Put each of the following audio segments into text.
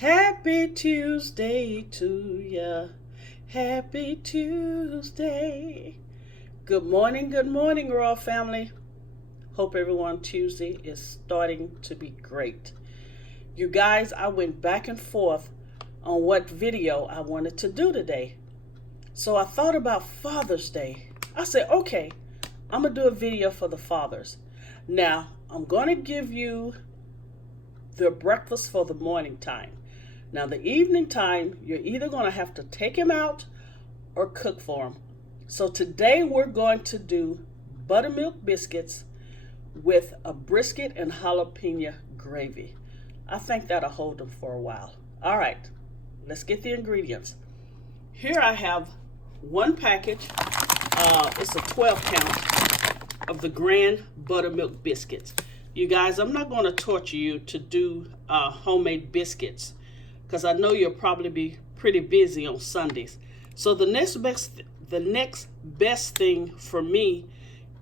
Happy Tuesday to ya. Happy Tuesday. Good morning, Royal Family. Hope everyone Tuesday is starting to be great. You guys, I went back and forth on what video I wanted to do today. So I thought about Father's Day. I said, okay, I'm going to do a video for the fathers. Now, I'm going to give you the breakfast for the morning time. Now, the evening time, you're either going to have to take him out or cook for him. So today we're going to do buttermilk biscuits with a brisket and jalapeno gravy. I think that'll hold them for a while. All right, let's get the ingredients. Here I have one package. It's a 12 count of the grand buttermilk biscuits. You guys, I'm not going to torture you to do homemade biscuits because I know you'll probably be pretty busy on Sundays. So the next best thing for me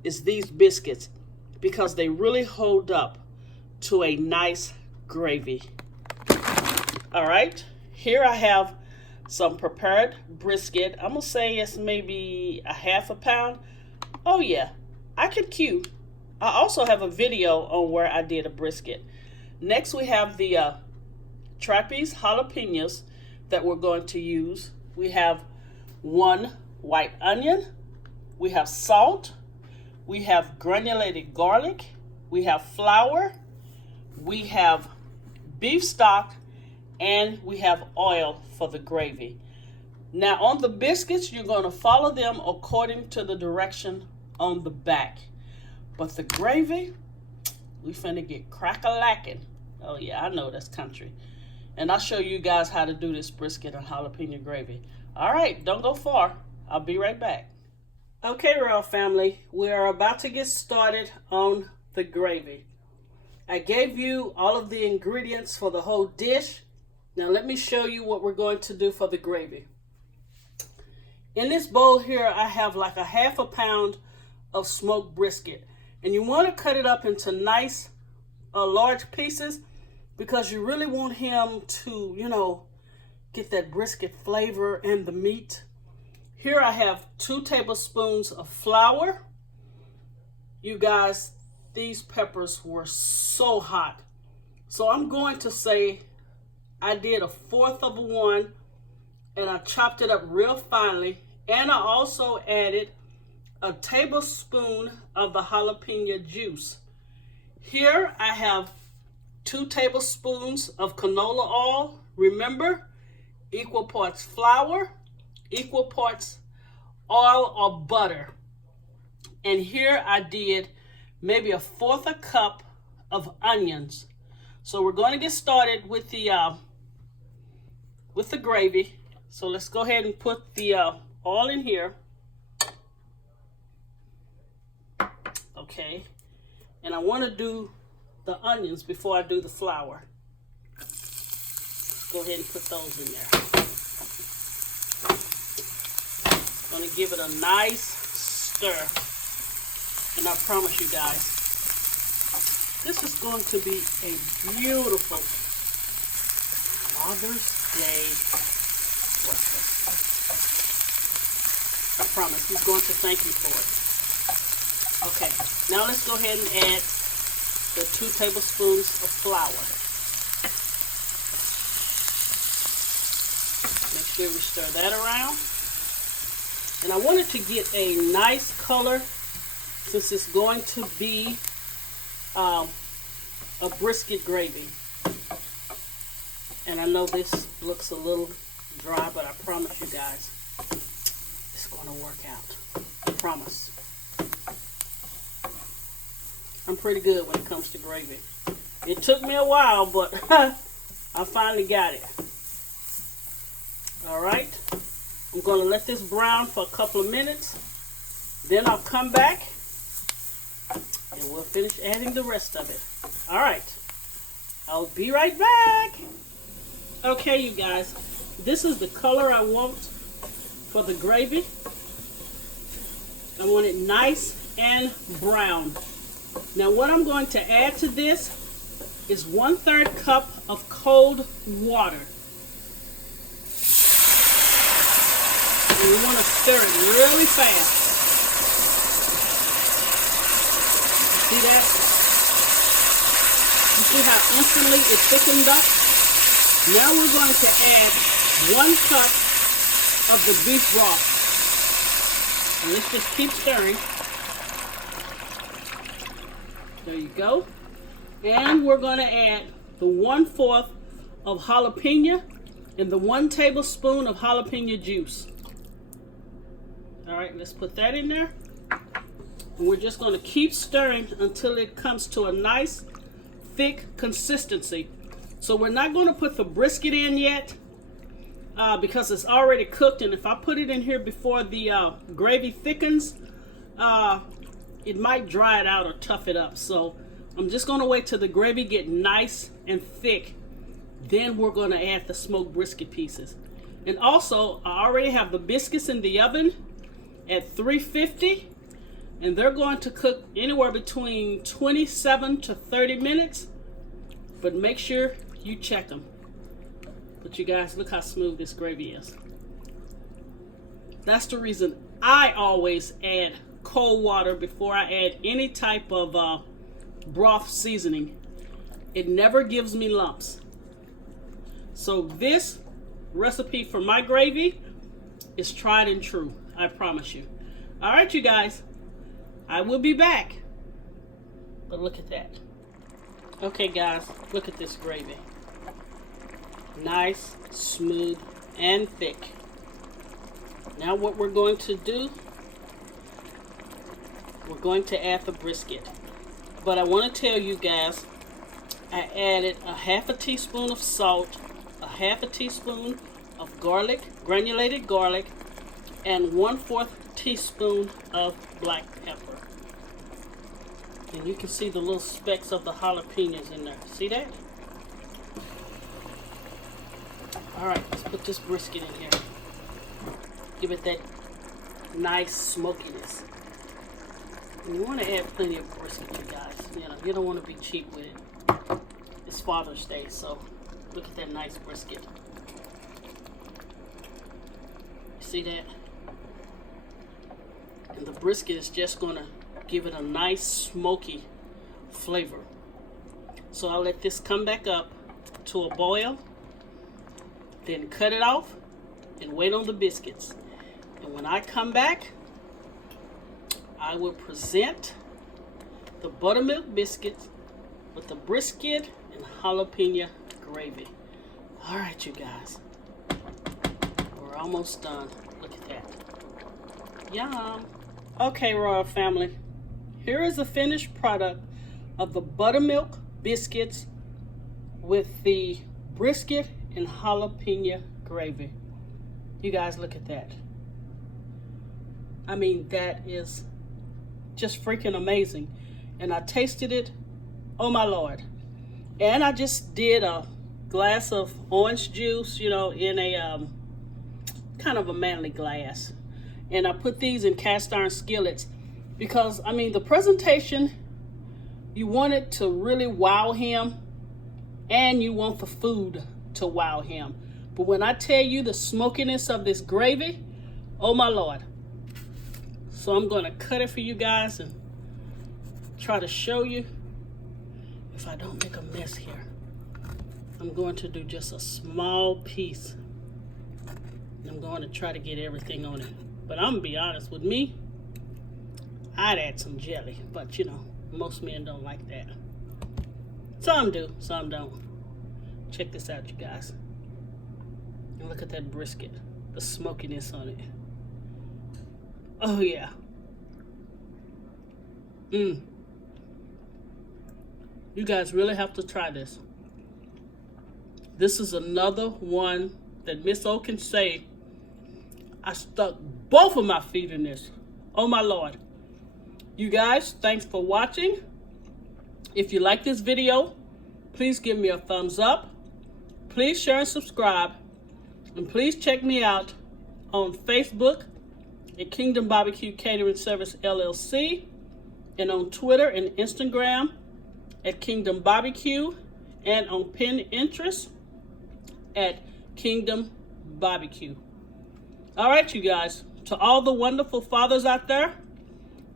is these biscuits because they really hold up to a nice gravy. All right, here I have some prepared brisket. I'm gonna say it's maybe a half a pound. Oh yeah, I can cue. I also have a video on where I did a brisket. Next we have the trapeze jalapenos that we're going to use. We have one white onion, we have salt, we have granulated garlic, we have flour, we have beef stock, and we have oil for the gravy. Now on the biscuits, you're going to follow them according to the direction on the back. But the gravy, we finna get crack-a-lackin'. Oh yeah, I know that's country. And I'll show you guys how to do this brisket and jalapeno gravy. All right, don't go far. I'll be right back. Okay, Royal Family, we are about to get started on the gravy. I gave you all of the ingredients for the whole dish. Now let me show you what we're going to do for the gravy. In this bowl here, I have like a half a pound of smoked brisket. And you want to cut it up into nice, large pieces because you really want him to, get that brisket flavor and the meat. Here I have 2 tablespoons of flour. You guys, these peppers were so hot. So I'm going to say I did 1/4 of one and I chopped it up real finely. And I also added a tablespoon of the jalapeno juice. Here I have 2 tablespoons of canola oil. Remember, equal parts flour, equal parts oil or butter. And here I did maybe 1/4 cup of onions. So we're going to get started with the gravy. So let's go ahead and put the oil in here. Okay, and I want to do the onions before I do the flour. Go ahead and put those in there. Going to give it a nice stir. And I promise you guys, this is going to be a beautiful Father's Day breakfast. I promise he's going to thank you for it. Okay, now let's go ahead and add the 2 tablespoons of flour. Make sure we stir that around. And I want it to get a nice color since it's going to be a brisket gravy. And I know this looks a little dry, but I promise you guys, it's going to work out. I promise. I'm pretty good when it comes to gravy. It took me a while, but I finally got it. All right. I'm going to let this brown for a couple of minutes. Then I'll come back and we'll finish adding the rest of it. All right. I'll be right back. Okay, you guys. This is the color I want for the gravy. I want it nice and brown. Now what I'm going to add to this is 1/3 cup of cold water. And we want to stir it really fast. See that? You see how instantly it thickened up? Now we're going to add 1 cup of the beef broth. And let's just keep stirring. There you go. And we're going to add the 1/4 of jalapeno and the 1 tablespoon of jalapeno juice. All right, let's put that in there. And we're just going to keep stirring until it comes to a nice, thick consistency. So we're not going to put the brisket in yet because it's already cooked. And if I put it in here before the gravy thickens, it might dry it out or tough it up. So I'm just going to wait till the gravy get nice and thick. Then we're going to add the smoked brisket pieces. And also, I already have the biscuits in the oven at 350. And they're going to cook anywhere between 27 to 30 minutes. But make sure you check them. But you guys, look how smooth this gravy is. That's the reason I always add cold water before I add any type of broth seasoning. It never gives me lumps. So this recipe for my gravy is tried and true. I promise you. All right, you guys. I will be back. But look at that. Okay, guys, look at this gravy. Nice, smooth, and thick. Now what we're going to do, we're going to add the brisket. But I want to tell you guys, I added a 1/2 teaspoon of salt, a 1/2 teaspoon of garlic, granulated garlic, and 1/4 teaspoon of black pepper. And you can see the little specks of the jalapenos in there. See that? All right, let's put this brisket in here. Give it that nice smokiness. And you want to add plenty of brisket, you guys. You know, you don't want to be cheap with it. It's Father's Day, so look at that nice brisket. See that? And the brisket is just going to give it a nice smoky flavor. So I'll let this come back up to a boil, then cut it off and wait on the biscuits. And when I come back, I will present the buttermilk biscuits with the brisket and jalapeno gravy. All right, you guys, we're almost done. Look at that. Yum. Okay, Royal Family, here is the finished product of the buttermilk biscuits with the brisket and jalapeno gravy. You guys, look at that. I mean, that is just freaking amazing. And I tasted it, oh my Lord. And I just did a glass of orange juice, you know, in a kind of a manly glass. And I put these in cast iron skillets because, I mean, the presentation, you want it to really wow him, and you want the food to wow him. But when I tell you the smokiness of this gravy, oh my Lord. So I'm going to cut it for you guys and try to show you. If I don't make a mess here, I'm going to do just a small piece. I'm going to try to get everything on it. But I'm going to be honest with me, I'd add some jelly. But, you know, most men don't like that. Some do, some don't. Check this out, you guys. And look at that brisket. The smokiness on it. Oh, yeah. You guys really have to try this. This is another one that Miss O can say, I stuck both of my feet in this. Oh, my Lord. You guys, thanks for watching. If you like this video, please give me a thumbs up. Please share and subscribe. And please check me out on Facebook at Kingdom Barbecue Catering Service LLC, and on Twitter and Instagram at Kingdom Barbecue, and on Pinterest at Kingdom Barbecue. All right, you guys. To all the wonderful fathers out there,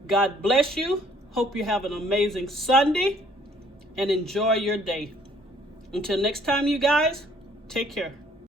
God bless you. Hope you have an amazing Sunday and enjoy your day. Until next time, you guys, take care.